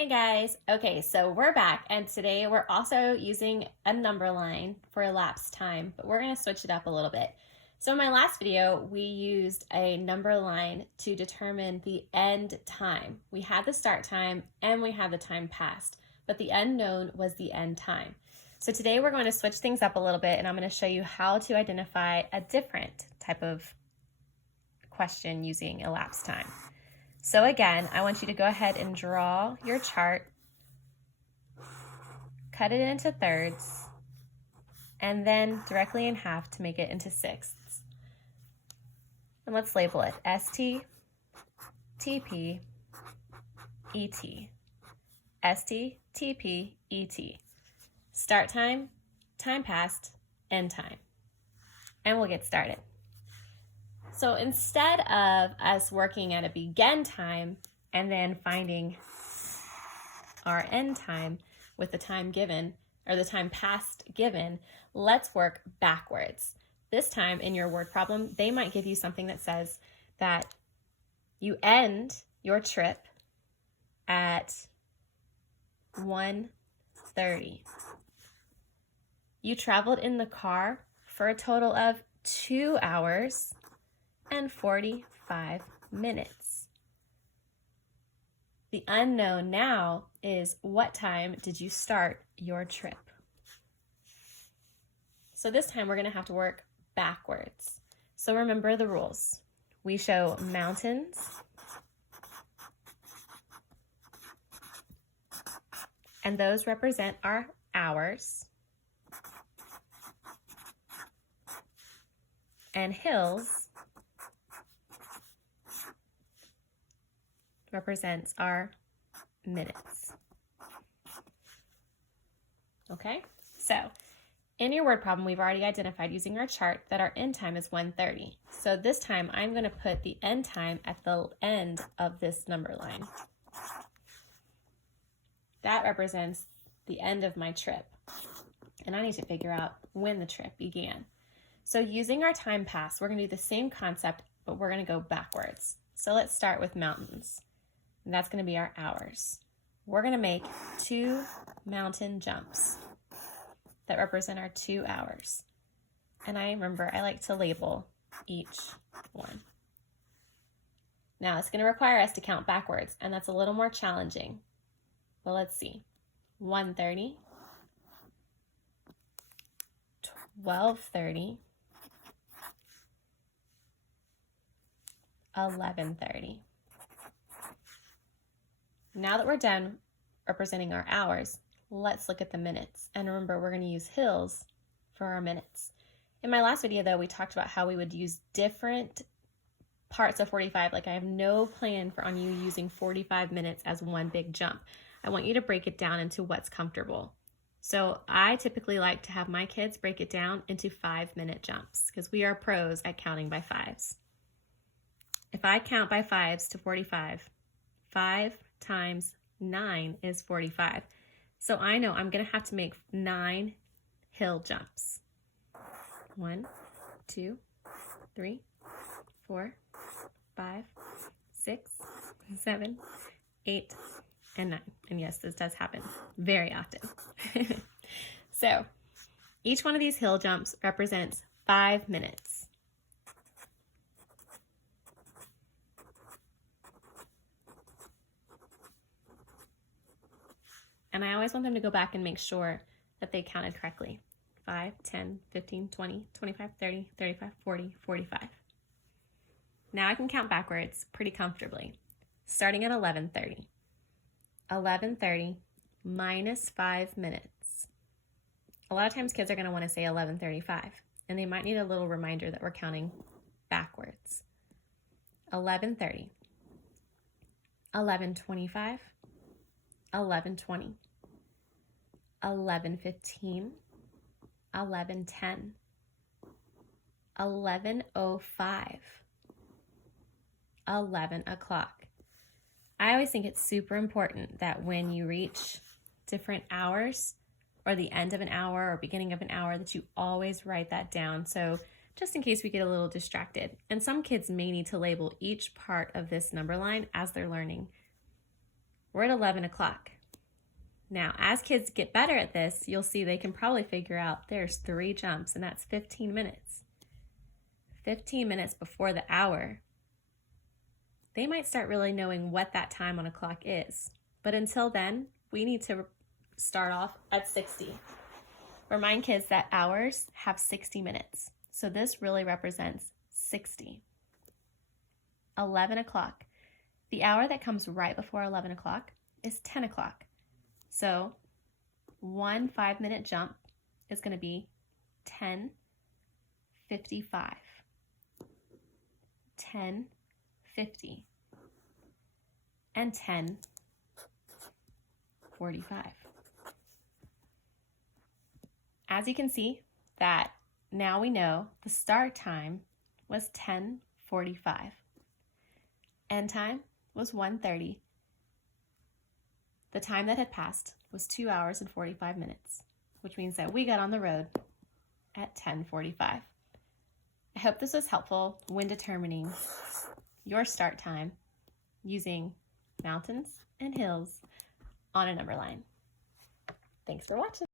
Hey guys, okay, so we're back and today we're also using a number line for elapsed time, but we're going to switch it up a little bit. So in my last video, we used a number line to determine the end time. We had the start time and we had the time passed, but the unknown was the end time. So today we're going to switch things up a little bit and I'm going to show you how to identify a different type of question using elapsed time. So again, I want you to go ahead and draw your chart, cut it into thirds, and then directly in half to make it into sixths. And let's label it ST, TP, ET. ST, TP, ET. Start time, time passed, end time. And we'll get started. So instead of us working at a begin time and then finding our end time with the time given or the time past given, let's work backwards. This time in your word problem, they might give you something that says that you end your trip at 1:30. You traveled in the car for a total of 2 hours and 45 minutes. The unknown now is what time did you start your trip? So this time we're going to have to work backwards. So remember the rules. We show mountains, and those represent our hours, and hills represents our minutes. Okay, so in your word problem, we've already identified using our chart that our end time is 1:30. So this time I'm going to put the end time at the end of this number line. That represents the end of my trip. And I need to figure out when the trip began. So using our time pass, we're going to do the same concept, but we're going to go backwards. So let's start with mountains. And that's going to be our hours. We're going to make 2 mountain jumps that represent our 2 hours. And I like to label each one. Now it's going to require us to count backwards, and that's a little more challenging. But let's see. 1:30, 12:30, 11:30. Now that we're done representing our hours, let's look at the minutes. And remember, we're going to use hills for our minutes. In my last video, though, we talked about how we would use different parts of 45. Like I have no plan on you using 45 minutes as one big jump. I want you to break it down into what's comfortable. So I typically like to have my kids break it down into 5-minute jumps because we are pros at counting by fives. If I count by fives to 45, 5 times 9 is 45. So I know I'm going to have to make 9 hill jumps. 1, 2, 3, 4, 5, 6, 7, 8, and 9. And yes, this does happen very often. So each one of these hill jumps represents 5 minutes. And I always want them to go back and make sure that they counted correctly. 5, 10, 15, 20, 25, 30, 35, 40, 45. Now I can count backwards pretty comfortably, starting at 11:30. 11:30 minus 5 minutes. A lot of times kids are going to want to say 11:35, and they might need a little reminder that we're counting backwards. 11:30, 11:25, 11:20, 11:15, 11:10, 11:05, 11 o'clock. I always think it's super important that when you reach different hours or the end of an hour or beginning of an hour that you always write that down. So just in case we get a little distracted. And some kids may need to label each part of this number line as they're learning. We're at 11 o'clock. Now, as kids get better at this, you'll see they can probably figure out there's 3 jumps, and that's 15 minutes. 15 minutes before the hour, they might start really knowing what that time on a clock is. But until then, we need to start off at 60. Remind kids that hours have 60 minutes. So this really represents 60. 11 o'clock. The hour that comes right before 11 o'clock is 10 o'clock. So one 5-minute jump is going to be 10:55. 10:50. And 10:45. As you can see, that now we know the start time was 10:45. End time was 1:30. The time that had passed was 2 hours and 45 minutes, which means that we got on the road at 10:45. I hope this was helpful when determining your start time using mountains and hills on a number line. Thanks for watching.